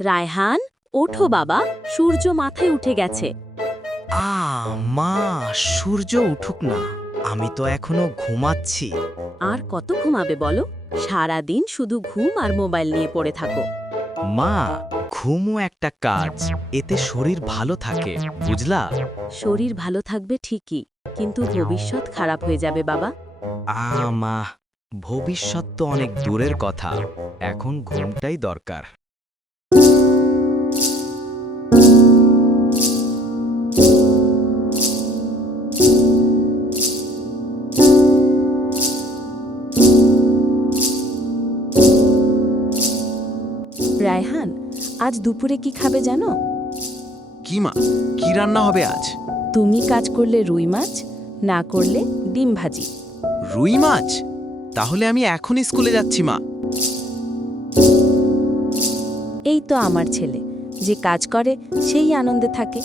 রায়হান, ওঠো বাবা, সূর্য মাথায় উঠে গেছে। মা, সূর্য উঠুক না, আমি তো এখনো ঘুমাচ্ছি। আর কত ঘুমাবে বলো? সারাদিন শুধু ঘুম আর মোবাইল নিয়ে পড়ে থাকো। মা, ঘুমও একটা কাজ, এতে শরীর ভালো থাকে, বুঝলা? শরীর ভালো থাকবে ঠিকই, কিন্তু ভবিষ্যৎ খারাপ হয়ে যাবে বাবা। মা, ভবিষ্যৎ তো অনেক দূরের কথা, এখন ঘুমটাই দরকার। রায়হান, আজ দুপুরে কি খাবে জানো? কি মা, কি রান্না হবে আজ? তুমি কাজ করলে রুই মাছ, না করলে ডিম ভাজি। রুই মাছ? তাহলে আমি এখনই স্কুলে যাচ্ছি মা। এই তো আমার ছেলে, যে কাজ করে সেই আনন্দে থাকে।